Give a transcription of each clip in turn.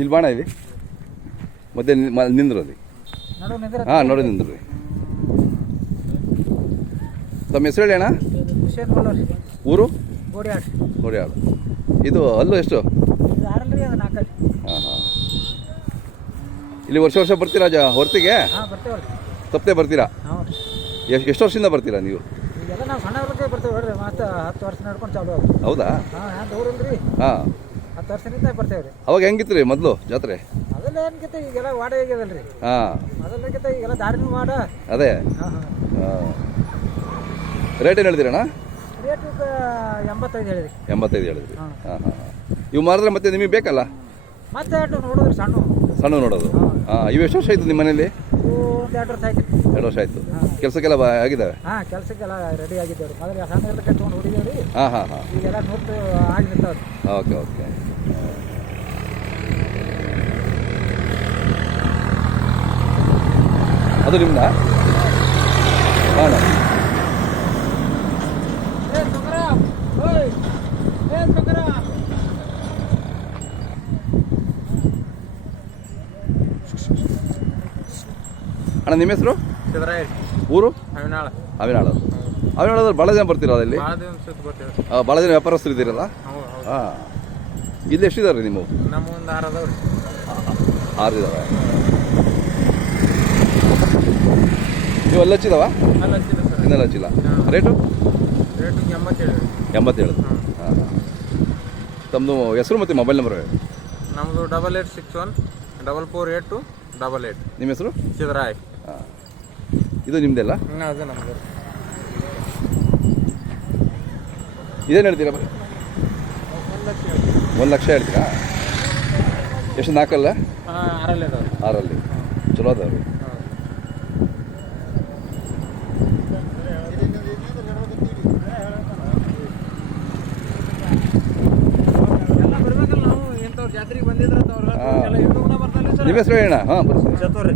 ಇಲ್ಲಿ ಬಾಣ ಇದೆ ಮತ್ತೆ ನಿಂದ್ರು ಅಲ್ಲಿ. ಹಾ ನೋಡಿ ನಿಂದ್ರು ತಮ್ಮ ಹೆಸರು ಹೇಳಿ ಅಣ್ಣ? ಊರು? ಗೋಡಿಯಾಡು. ಇದು ಅಲ್ಲು ಎಷ್ಟು? ಹಾಂ ಹಾಂ. ಇಲ್ಲಿ ವರ್ಷ ವರ್ಷ ಬರ್ತೀರಾ ಜ ಹೊರ್ತಿಗೆ? ತಪ್ಪದೆ ಬರ್ತೀರಾ? ಎಷ್ಟು ವರ್ಷದಿಂದ ಬರ್ತೀರಾ ನೀವು? ಹೌದಾ? ಹಾಂ. ಹತ್ತು ವರ್ಷದಿಂದ ಬರ್ತೇವೆ ರೀ ಅವಾಗ ಹೆಂಗಿತ್ತು ರೀ ಮೊದಲು ಜಾತ್ರೆ? ಅದೆಲ್ಲ ಈಗೆಲ್ಲ ವಾಡ ಹಾಂ. ಅದೆಲ್ಲಕ್ಕಿಂತ ಈಗೆಲ್ಲ ಧಾರ್ಮಿಕ ಮಾಡ ಅದೇ? ಹಾಂ ರೇಟ್ ಏನು ಹೇಳಿದಿರಣ್ಣ ರೇಟ್ ಎಂಬತ್ತೈದು ಹೇಳಿರಿ ಎಂಬತ್ತೈದು ಹೇಳಿದ್ರಿ. ಹಾಂ. ಹಾಂ ಹಾಂ ಇವು ಮಾರಿದ್ರೆ ಮತ್ತೆ ನಿಮಗೆ ಬೇಕಲ್ಲ? ಮತ್ತೆ ಎರಡು ನೋಡಿದ್ರಿ ಸಣ್ಣ. ಸಣ್ಣ ನೋಡೋದು. ಹಾಂ. ಇವು ಎಷ್ಟು ವರ್ಷ ಆಯಿತು ನಿಮ್ಮ ಮನೇಲಿ ಒಂದು ಎರಡು ವರ್ಷ ಆಯ್ತು. ಎರಡು ವರ್ಷ ಆಯಿತು. ಹಾಂ. ಕೆಲಸಕ್ಕೆಲ್ಲ ಬ ಆಗಿದ್ದಾವೆ? ಹಾಂ ಕೆಲಸಕ್ಕೆಲ್ಲ ರೆಡಿ ಆಗಿದ್ದೇವೆ ರೀ ಮೊದಲು ಸಣ್ಣ ಎಲ್ಲ ಹಾಂ ಹಾಂ ಹಾಂ. ಈಗೆಲ್ಲ ನೋಡ್ತು ಆಗಿ ನಿಂತಾವ್ರಿ ಓಕೆ ಓಕೆ. ಅದು ನಿಮ್ದ? ಹಾಂ ಅಣ್ಣ ನಿಮ್ಮ ಹೆಸರು? ಊರು? ಅವಿನಾಳ. ಅವಿನಾಳ. ಅವಿನಾಳದಲ್ಲಿ ಭಾಳ ಜನ ಬರ್ತೀರಾ ಇಲ್ಲಿ? ಭಾಳ ಜನ ವ್ಯಾಪಾರಸ್ಥರು ಇದ್ದೀರಲ್ಲ? ಹಾಂ. ಇಲ್ಲಿ ಎಷ್ಟಿದ್ದಾರೆ ನಿಮ್ಮ ನಮ್ಮ ಒಂದು ಆರು ಅದಾವ್ರಿ. ಆರು ಇದಾವೆ ನೀವು ಅಲ್ಲಿ ಹಚ್ಚಿದವ? ಇನ್ನೆಲ್ಲ ಹಚ್ಚಿಲ್ಲ. ರೇಟು? ರೇಟು ಎಂಬತ್ತೇಳು. ಎಂಬತ್ತೇಳು. ಹಾಂ ತಮ್ಮದು ಹೆಸರು ಮತ್ತು ಮೊಬೈಲ್ ನಂಬರ್ ನಮ್ಮದು double eight six one double four eight two double eight. ನಿಮ್ಮ ಹೆಸರು? ಸಿದ್ದರಾಯ್ ಹಾಂ. ಇದು ನಿಮ್ಮದೆಲ್ಲ ಅದೇ ನಮ್ಮದು ಇದೇನು ಹೇಳ್ತೀರಾ? ಒಂದು ಲಕ್ಷ ಹೇಳ್ತೀರಾ? ಎಷ್ಟು ನಾಲ್ಕಲ್ಲ? ಹಾಂ ಆರಲ್ಲಿ. ಅದಾವ್ರಿ ಆರಲ್ಲಿ ಚಲೋ ಅದಾವೆ ಎಲ್ಲ ಬರ್ಬೇಕಲ್ಲ ನಾವು ಇಂಥವ್ರ ಜಾತ್ರೆಗೆ ಬಂದಿದ್ರೆ ಅವ್ರೆಲ್ಲ ಹಾ. ಎಲ್ಲ ಯೂಟ್ಯೂಬ್ನ ಬರ್ತಾರಲ್ಲ ಸರ್ ನಿಮ್ಮ ಹೆಸರು ಹೇಳಣ್ಣ? ಹಾಂ ಬರ್ತೀನಿ ಚತುರ್ರಿ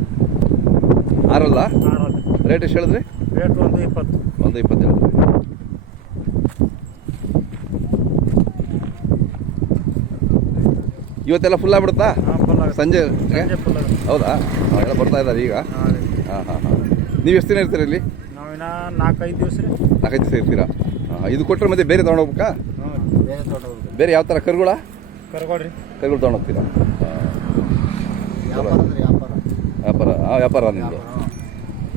ಆರಲ್ಲ? ರೇಟ್ ಎಷ್ಟು ಹೇಳಿದ್ರಿ? ರೇಟ್ ಒಂದು ಇಪ್ಪತ್ತು. ಒಂದು ಇಪ್ಪತ್ತು ಹೇಳಿದ್ರಿ. ಇವತ್ತೆಲ್ಲ ಫುಲ್ ಆಗ್ಬಿಡುತ್ತಾ? ಹಾಂ ಫುಲ್ ಆಗುತ್ತೆ. ಸಂಜೆ ಹೌದಾ? ಎಲ್ಲ ಬರ್ತಾ ಇದ್ದಾರೆ ಈಗ? ಹಾಂ ಹಾಂ ಹಾಂ ಹಾಂ. ನೀವು ಎಷ್ಟು ದಿನ ಇರ್ತೀರಿ ಇಲ್ಲಿ? ನಾಲ್ಕೈದು ದಿವಸ ನಾಲ್ಕೈದು ದಿವಸ ಇರ್ತೀರಾ? ಇದು ಕೊಟ್ಟರೆ ಮತ್ತೆ ಬೇರೆ ತೊಗೊಂಡೋಗ್ಬೇಕಾ ಬೇರೆ ಯಾವ ಥರ ಕರುಗಳ? ಕರ್ಕೊಡ್ರಿ ಕೈಗಳು ತೊಗೊಂಡೋಗ್ತೀರಾ ವ್ಯಾಪಾರ ಅಂದ್ರೆ ವ್ಯಾಪಾರ. ವ್ಯಾಪಾರ ಹಾಂ ವ್ಯಾಪಾರ ನಿಮ್ಮದು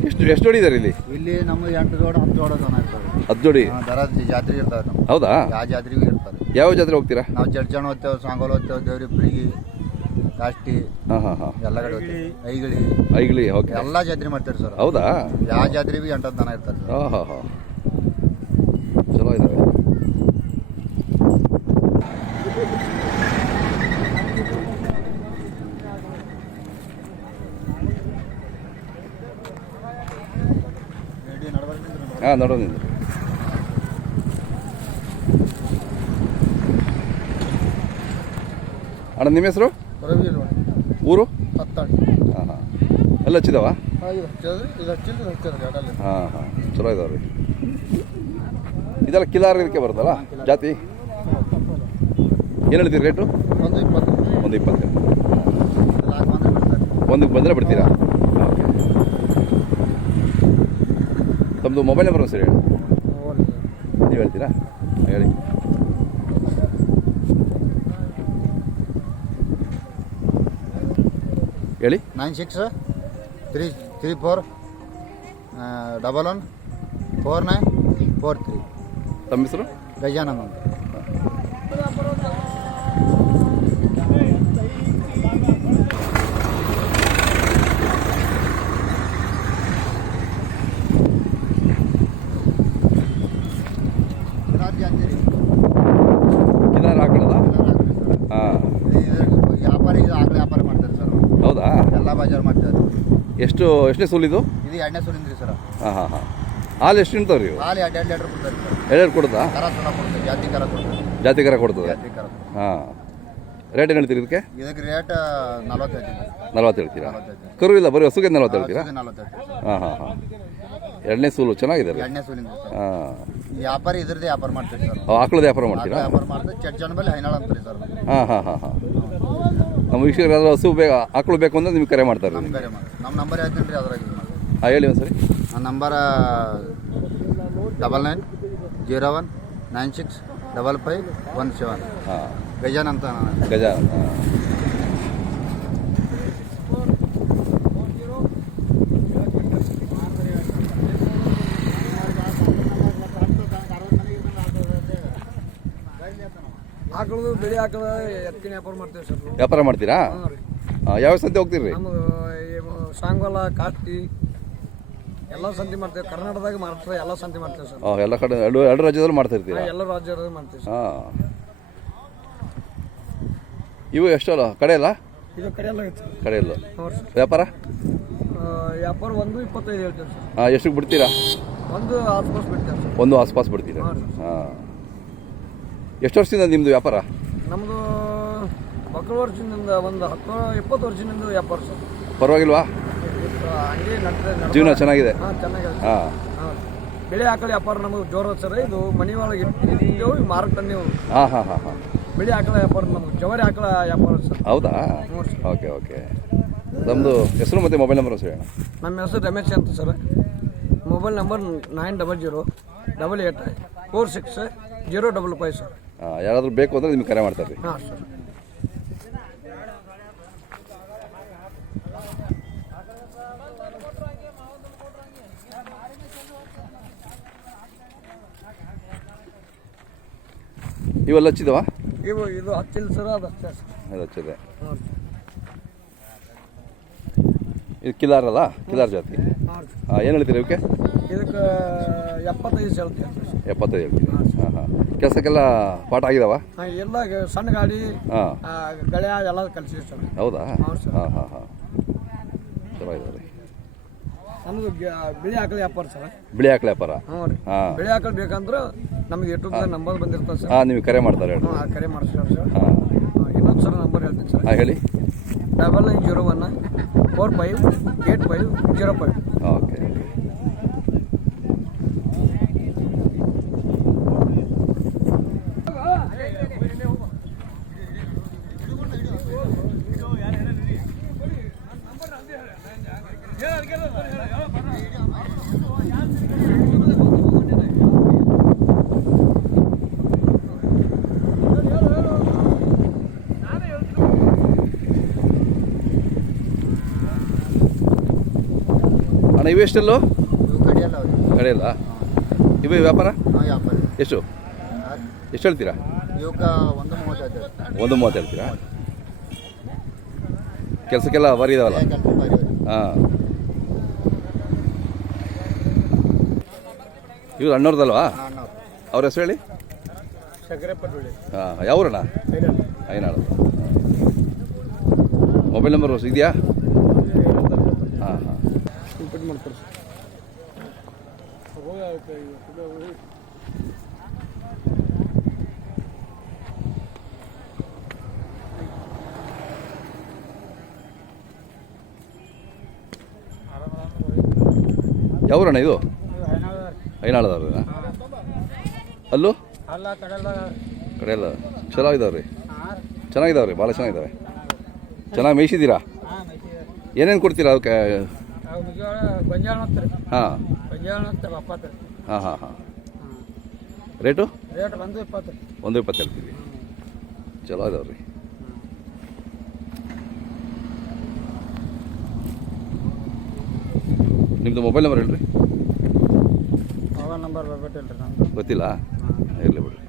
ಎಷ್ಟು ಎಷ್ಟು ಜೋಡಿ ಇದ್ದಾರೆ ಇಲ್ಲಿ? ಇಲ್ಲಿ ನಮ್ಮ ಎಂಟು ಜೋಡ ಹತ್ತು ಜೋಡ ಜನ ಇರ್ತಾರೆ. ಹತ್ತು ಜೋಡಿ? ಹಾ, ದರ ಜಾತ್ರೆ ಇರ್ತಾರೆ ಹೌದಾ? ಯಾವ ಜಾತ್ರೆಗೂ ಇರ್ತಾರೆ ಯಾವ ಜಾತ್ರೆ ಹೋಗ್ತೀರಾ? ನಾವು ಜಡ್ಜಣ ಹೋಗ್ತೇವೆ ಸಾಂಗೋಲ್ ಹೋಗ್ತೇವೆ ದೇವ್ರಿಪ್ಪಳಿಗೆ ಕಾಷ್ಟಿ ಹಾಂ ಹಾಂ ಹಾಂ. ಎಲ್ಲ ಕಡೆ ಹೋಗ್ತೇವೆ. ಐಗಳಿ. ಐಗಳಿ ಓಕೆ. ಎಲ್ಲ ಜಾತ್ರೆ ಮಾಡ್ತಾರೆ ಸರ್. ಹೌದಾ? ಯಾವ ಜಾತ್ರೆ ಬಿ ಎಂಟತ್ತು ದನ ಇರ್ತಾರೆ ಸರ್. ಹಾಂ ಹಾಂ ಹಾಂ ಚಲೋ ಇದ್ದಾವೆ ರೆಡಿ ನಡಬರ್ಕಿಂತ ಹಾಂ ನೋಡೋಣ ನಿಂದು ಅಣ್ಣ ನಿಮ್ಮ ಹೆಸರು? ಊರು? ಹಾಂ ಹಾಂ. ಎಲ್ಲ ಹಚ್ಚಿದಾವ? ಹಾಂ ಹಾಂ ಚಲೋ ಇದಾವೆ ರೀ. ಇದೆಲ್ಲ ಕಿಲಾರ್ ಇದಕ್ಕೆ ಬರುತ್ತಲ್ಲ ಜಾತಿ? ಏನು ಹೇಳ್ತೀರಿ ರೇಟು ಒಂದು ಇಪ್ಪತ್ತು. ಒಂದು ಇಪ್ಪತ್ತು. ಒಂದಕ್ಕೆ ಬಂದರೆ ಬಿಡ್ತೀರಾ ಓಕೆ ತಮ್ಮದು ಮೊಬೈಲ್ ನಂಬರ್ ಸರಿ ಹೇಳಿ. ನೀವು ಹೇಳ್ತೀರಾ? ಹೇಳಿ. ಹೇಳಿ. Nine six three three four double one four nine four three ತಮ್ಮ ಹೆಸರು? ಗಜಾನಂದ್ ಅಂತ ಕಿಲಾರ್ ಹಾಕೊಳ್ಳೋದ ಹಾಂ ವ್ಯಾಪಾರ ಇದು ಆಕಳ ವ್ಯಾಪಾರ ಮಾಡ್ತಾರೆ ಸರ್ ಹೌದಾ ಎಲ್ಲ ಬಾಜಾರ್ ಮಾಡ್ತಾರೆ ಎಷ್ಟು ಎಷ್ಟನೇ ಸೂಲಿದು? ಇದು ಎರಡನೇ ಸುಲಿಂದ್ರಿ ಸರ್. ಹಾಂ ಹಾಂ ಹಾಂ. ಹಾಲು ಎಷ್ಟು ತಿಂತಾವ್ರಿ ರೀ ಹಾಲು ಎರಡು ಎರಡು ಲೀಟ್ರ್ ಕೊಡ್ತಾರೆ ಸರ್. ಎರಡು ಕೊಡುತ್ತಾ ಕರ ಸುಣ್ಣ ಕೊಡ್ತಾರೆ ಜಾತಿ ಕರ ಕೊಡ್ತಾರೆ. ಜಾತಿ ಕರ ಕೊಡ್ತದೆ ಜಾತಿ ಕರ ಹಾಂ. ರೇಟ್ ಏನು ಹೇಳ್ತೀರಿ ಇದಕ್ಕೆ? ಇದಕ್ಕೆ ರೇಟ್ ನಲ್ವತ್ತೈದು ನಲ್ವತ್ತು ಹೇಳ್ತೀರಾ. ಕರು ಇಲ್ಲ ಬರೀ ಹಸುಗೆ ನಲ್ವತ್ತು ಹೇಳ್ತೀರಾ? ನಲ್ವತ್ತು ಸರ್. ಹಾಂ ಹಾಂ ಹಾಂ. ಎರಡನೇ ಸೂಲು ಚೆನ್ನಾಗಿದೆ ರೀ ಎರಡನೇ ಸುಲಿಂದ್ರಿ ಸರ್. ಹಾಂ. ವ್ಯಾಪಾರ ಇದ್ರದ್ದು ವ್ಯಾಪಾರ ಮಾಡ್ತೀರಿ ಸರ್. ಆಕಳದ ವ್ಯಾಪಾರ ಮಾಡ್ತೀರಾ? ವ್ಯಾಪಾರ ಮಾಡ್ತಾರೆ ಚಟ್ ಜನ ಬಲ್ಲಿ ಹೈನಾಳ ಅಂತಾರೆ ಸರ್. ಹಾಂ ಹಾಂ ಹಾಂ ಹಾಂ. ನಮ್ಮ ವೀಕ್ಷಕರು ಹಸು ಬೇಗ ಆಕಳು ಬೇಕು ಅಂದ್ರೆ ನಿಮ್ಗೆ ಕರೆ ಮಾಡ್ತಾರೆ. ನಮ್ಮ ಕರೆ ಮಾಡಿ ನಮ್ಮ ನಂಬರ್ ಹೇಳ್ತೀನಿ ರೀ ಅದ್ರಾಗ ಇದು ಮಾಡಿ. ಹಾಂ ಹೇಳಿ ಒಂದ್ಸರಿ. ನನ್ನ number double nine zero one nine six double five one seven. ಹಾಂ. ಗಜಾನ್ ಅಂತ ನಾನು. ಗಜ ಹಾಂ ಆಕಳದು ಬಿಳಿ ಆಕಳ ಎತ್ತಿನ ವ್ಯಾಪಾರ ಮಾಡ್ತೇವೆ ಸರ್ ವ್ಯಾಪಾರ ಮಾಡ್ತೀರಾ? ಹಾಂ ರೀ. ಯಾವ ಸಂತೆ ಹೋಗ್ತೀರಿ? ರೀ ಏನು ಸಾಂಗೋಲ ಕಾಸ್ತಿ ಎಲ್ಲ ಸಂತೆ ಮಾಡ್ತೀವಿ. ಕರ್ನಾಟಕದಾಗ ಮಹಾರಾಷ್ಟ್ರ ಎಲ್ಲ ಸಂತೆ ಮಾಡ್ತೀವಿ ಸರ್. ಎಲ್ಲ ಕಡೆ ಎರಡು ಎರಡು ರಾಜ್ಯದಲ್ಲಿ ಮಾಡ್ತಾ ಇರ್ತೀರಾ ಎಲ್ಲ ರಾಜ್ಯದಾಗ ಮಾಡ್ತೀವಿ ಸರ್. ಹಾಂ. ಇವು ಎಷ್ಟಲ್ಲ ಕಡೆ ಅಲ್ಲ? ಇದು ಕಡೆ ಎಲ್ಲ ಕಡೆ ಇಲ್ಲ ಹ್ಞೂ ವ್ಯಾಪಾರ? ಆ, ವ್ಯಾಪಾರ ಒಂದು ಇಪ್ಪತ್ತೈದು ಹೇಳ್ತೇವೆ ಸರ್. ಹಾಂ ಎಷ್ಟಕ್ಕೆ ಬಿಡ್ತೀರಾ? ಒಂದು ಆಸ್ಪಾಸ್ ಬಿಡ್ತೇವೆ ಸರ್. ಒಂದು ಆಸ್ಪಾಸ್ ಬಿಡ್ತೀರಾ? ಹಾಂ ಎಷ್ಟು ವರ್ಷದಿಂದ ನಿಮ್ಮದು ವ್ಯಾಪಾರ? ನಮ್ಮದು ಮಕ್ಕಳು ವರ್ಷದಿಂದ ಒಂದು ಹತ್ತು ಇಪ್ಪತ್ತು ವರ್ಷದಿಂದ ವ್ಯಾಪಾರ ಸರ್. ಪರವಾಗಿಲ್ವಾ? ಹಂಗೆ ಜೀವನ ಚೆನ್ನಾಗಿದೆ. ಹಾಂ ಚೆನ್ನಾಗಿದೆ ಸರ್. ಹಾಂ. ಹಾಂ. ಬೆಳೆ ಆಕಳ ವ್ಯಾಪಾರ ನಮಗೆ ಜೋರ ಸರ್. ಇದು ಮನೆ ಒಳಗೆ ಮಾರಾಟ ನೀವು ತಂದೆವು. ಹಾಂ ಹಾಂ ಹಾಂ ಹಾಂ. ಬೆಳೆ ಆಕಳ ವ್ಯಾಪಾರ ನಮಗೆ ಜವರಿ ಆಕಳ ವ್ಯಾಪಾರ ಸರ್. ಹೌದಾ? Okay okay. ನಮ್ಮದು ಹೆಸರು ಮತ್ತು ಮೊಬೈಲ್ ನಂಬರ್ ಹೇಳೋಣ ನಮ್ಮ ಹೆಸರು ರಮೇಶ್ ಅಂತ sir. Mobile number nine double zero double eight four six zero double five sir. ಯಾರಾದರೂ ಬೇಕು ಅಂದರೆ ನಿಮ್ಗೆ ಕರೆ ಮಾಡ್ತಾರೆ. ಹಾಂ ಸರ್. ಇವೆಲ್ಲ ಹಚ್ಚಿದವಾ? ಇವು ಇದು ಹಚ್ಚಿಲ್ಲ ಸರ್ ಅದು ಹಚ್ಚಿದೆ. ಇದು ಕಿಲಾರ್ ಅಲ್ಲ? ಕಿಲಾರ್ ಜಾತಿ. ಹಾಂ ಏನು ಹೇಳ್ತೀರಿ ಇವಕ್ಕೆ ಇದಕ್ಕೆ ಎಪ್ಪತ್ತೈದು ಹೇಳ್ತೀವಿ ಎಪ್ಪತ್ತೈದು ಹೇಳ್ತೀರಿ. ಕೆಲಸಕ್ಕೆಲ್ಲ ಪಾಠ ಆಗಿದಾವ? ಹಾಂ ಎಲ್ಲ ಗ- ಸಣ್ಣ ಗಾಡಿ ಹಾಂ. ಆ, ಗಳ್ಯ ಎಲ್ಲ ಕಲಿಸಿ ಸರ್. ಹೌದಾ? ಹೌದು ಸರ್. ಹಾಂ ಹಾಂ ಹಾಂ. ನಮ್ಮದು ಬಿಳಿ ಆಕಳ ವ್ಯಾಪಾರ ಸರ್. ಬಿಳಿ ಆಕಳ ವ್ಯಾಪಾರ? ಹ್ಞೂ ರೀ. ಹಾಂ. ಬಿಳಿ ಆಕಳ ಬೇಕಂದ್ರೆ ನಮ್ಗೆ ಎಷ್ಟು ನಂಬರ್ ಬಂದಿರ್ತದೆ ಸರ್. ಹಾಂ ನೀವು ಕರೆ ಮಾಡ್ತಾರೆ ಹೇಳಿ ಹ್ಞೂ ಆ ಕರೆ ಮಾಡಿಸ್ತಾರೆ ಸರ್. ಹಾಂ. ಹಾಂ, ಇನ್ನೊಂದು ಸರ್ ನಂಬರ್ ಹೇಳ್ತೀನಿ ಸರ್. ಹಾಂ ಹೇಳಿ. Double nine zero one four five eight five zero five okay ಅಣ್ಣ ಇವು ಕಡಿಯಲ್ಲ ಕಡೆಯಲ್ಲ? ಇವೆ ವ್ಯಾಪಾರ? ಎಷ್ಟು? ಎಷ್ಟು ಹೇಳ್ತೀರಾ? ಒಂದು ಮೂವತ್ತು ಹೇಳ್ತೀರಾ? ಕೆಲಸಕ್ಕೆಲ್ಲ ಬರೀ ಇದಾವಲ್ಲ? ಹಾಂ. ಇವ್ರು ಅಣ್ಣವ್ರದಲ್ವಾ? ಅವ್ರ ಹೆಸರು ಹೇಳಿ? ಹಾಂ ಯಾವ ಹಾಂ ಯಾವ್ರಣ್ಣ? ಐನಾಳು ಮೊಬೈಲ್ ನಂಬರ್ ಇದೆಯಾ ಹಾಂ ಹಾಂ ರಿಪೀಟ್ ಮಾಡ್ತಾರೆ ಯಾವ್ರಣ್ಣ ಇದು? ಐನಾಳದವ್ರ ಅಲ್ಲೂ? ಅಲ್ಲ ಕಡೆಲ್ಲ ಕಡೆ ಎಲ್ಲ ಚಲೋ ಇದಾವೆ ರೀ ಚೆನ್ನಾಗಿದಾವೆ. ರೀ ಭಾಳ ಚೆನ್ನಾಗಿದ್ದಾವೆ ಚೆನ್ನಾಗಿ ಮೇಯಿಸಿದ್ದೀರಾ. ಏನೇನು ಕೊಡ್ತೀರಾ ಅದಕ್ಕೆ? ಹಾಂ. ಅಂತಾರೆ ಎಪ್ಪತ್ತು. ಹಾಂ ಹಾಂ ಹಾಂ. ರೇಟು? ರೇಟ್ ಒಂದು ಇಪ್ಪತ್ತು. ಒಂದು ಇಪ್ಪತ್ತು ಹೇಳ್ತೀವಿ. ಚಲೋ ಇದಾವೆ ರೀ ನಿಮ್ಮದು ಮೊಬೈಲ್ ನಂಬರ್ ಹೇಳ್ರಿ. ಮೊಬೈಲ್ ನಂಬರ್ ಬರ್ಬಿಟ್ಟಿಲ್ಲ ರೀ ನಮ್ದು ಗೊತ್ತಿಲ್ಲ ಇರಲಿ ಬಿಡ್ರಿ.